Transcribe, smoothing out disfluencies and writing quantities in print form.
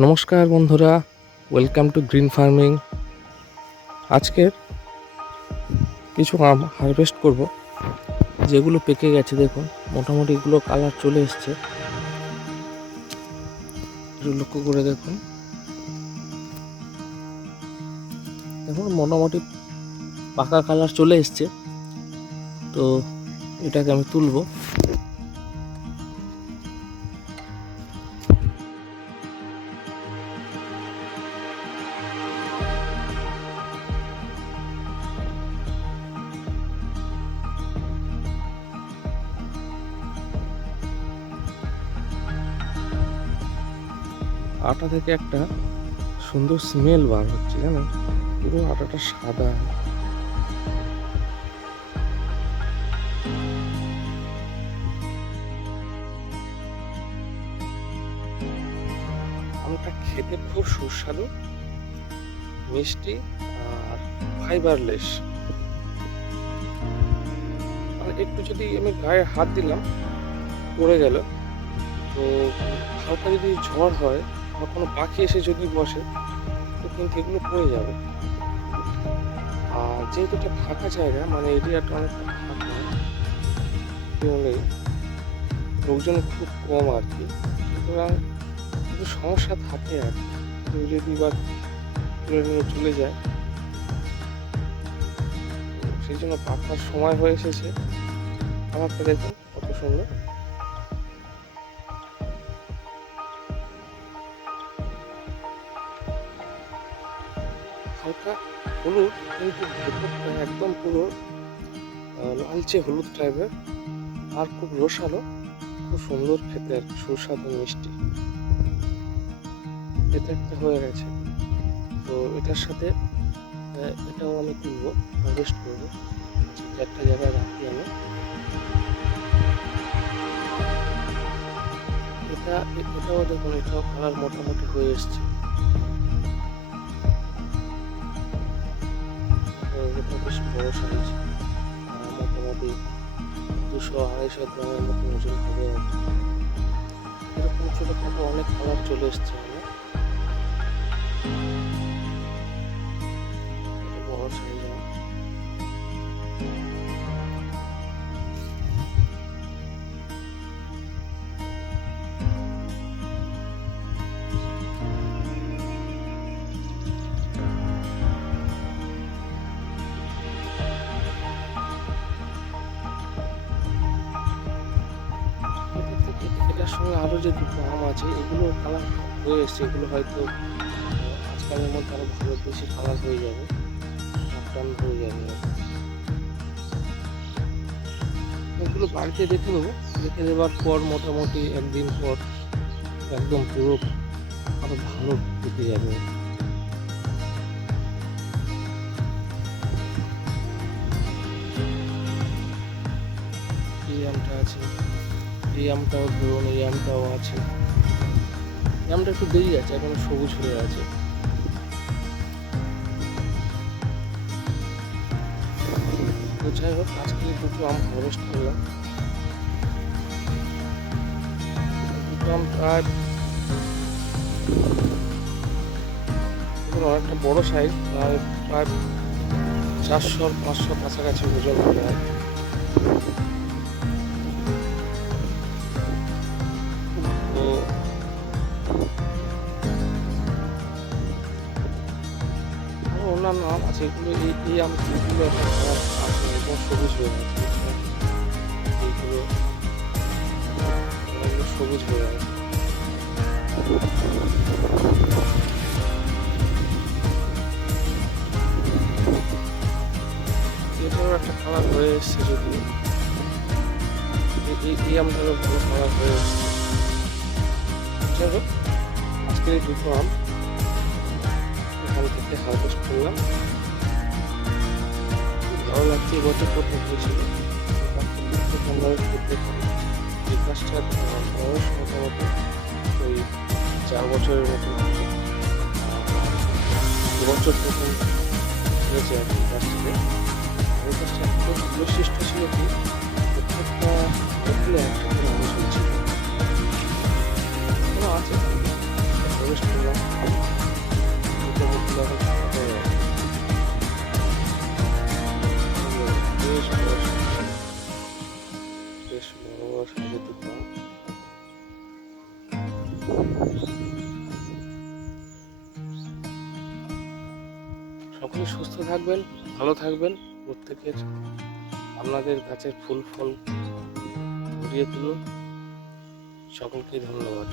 নমস্কার বন্ধুরা, welcome to green farming. আজকের কিছু আম হারভেস্ট করব, যেগুলো পেকে গেছে। দেখুন, মোটামুটি এগুলো কালার চলে এসছে। একটু লক্ষ্য করে দেখুন, দেখুন মোটামুটি পাকা কালার চলে এসছে। তো এটাকে আমি তুলবো। আটা থেকে একটা সুন্দর স্মেল বার হচ্ছে, জানো, পুরো আটাটা সাদা। আমটা খেতে খুব সুস্বাদু, মিষ্টি আর ফাইবারলেস। মানে একটু যদি আমি গায়ে হাত দিলাম পড়ে গেল, তো হালকা যদি ঝড় হয় বা কোনো পাখি এসে যদি বসে, তো কিন্তু এগুলো পড়ে যাবে। আর যেহেতু এটা ফাঁকা জায়গা, মানে এরিয়াটা অনেকটা ফাঁকা, কেউ নেই, লোকজন খুব কম আর কি, সুতরাং একটু সমস্যা থাকে আর কি। কেউ যদি বা তুলে নিয়ে চলে যায়, সেই জন্য পাখার সময় হয়ে এসেছে। আমারটা দেখুন কত সুন্দর। হালকা হলুদ, কিন্তু ভেতরটা একদম পুরো লালচে হলুদ টাইপের, আর খুব রসালো, খুব সুন্দর খেতে আর কি, সুস্বাদু মিষ্টি। এটা একটা হয়ে গেছে। তো এটার সাথে এটাও আমি তুলবো, হারভেস্ট করবো। একটা জায়গায় রাখি আমি। এটাও দেখুন, এটাও কালার মোটামুটি হয়ে এসছে। এটা বেশ বড় সাইজ, মোটামুটি 200-250 গ্রামের মতো ওজন হবে আর কি। এরকম ছোটোখাটো অনেক কালার চলে এসছে। বড় সাইজ এটার সঙ্গে আরও যে দুটো আম আছে, এগুলো কালার হয়ে এসছে। এগুলো হয়তো আজকালের মধ্যে আরও ভালো বেশি কালার হয়ে যাবে, টান হয়ে যাবে। এগুলো বাড়িতে রেখে দেবো। রেখে দেওয়ার পর মোটামুটি একদিন পর একদম পুরো আরও ভালো পেকে যাবে। এই আমটা আছে, এই আমটাও ধরুন, এই আমটাও আছে। এই আমটা একটু দেরি আছে, এখন সবুজ হয়ে আছে। তো যাই হোক, আজকে দুটো আম হারভেস্ট করলাম। দুটো আম প্রায় অনেকটা বড় সাইজ, প্রায় 400-500 কাছাকাছি ওজন হবে আর কি। তো অন্যান্য আম আছে, এগুলো এই আমগুলো এখন খারাপ আছে এবং সবুজ হয়ে গেছে। এইগুলো সবুজ হয়ে আছে। এটারও একটা কালার হয়ে এসছে, যদি এই আমটারও ভালো কালার হয়ে এসছে। যাই হোক, আজকে এই দুটো আম এখান থেকে হারভেস্ট করলাম। ভালো লাগছে। এবছর প্রথম হয়েছিল, হারভেস্ট করতে পারি। এই গাছটার বয়স মোটামুটি ওই 4 বছরের মতো। এবছর প্রথম হয়েছে আর কি গাছটাতে। এই গাছটা এত বৈশিষ্ট্য ছিল কি, প্রত্যেকটা একটা করে আম ঝুলছিল। আছে হারভেস্ট করলাম। প্রত্যেকে সুস্থ থাকবেন, ভালো থাকবেন। প্রত্যেকের আপনাদের গাছের ফুল ফল ভরিয়ে তুলুন। সকলকে ধন্যবাদ।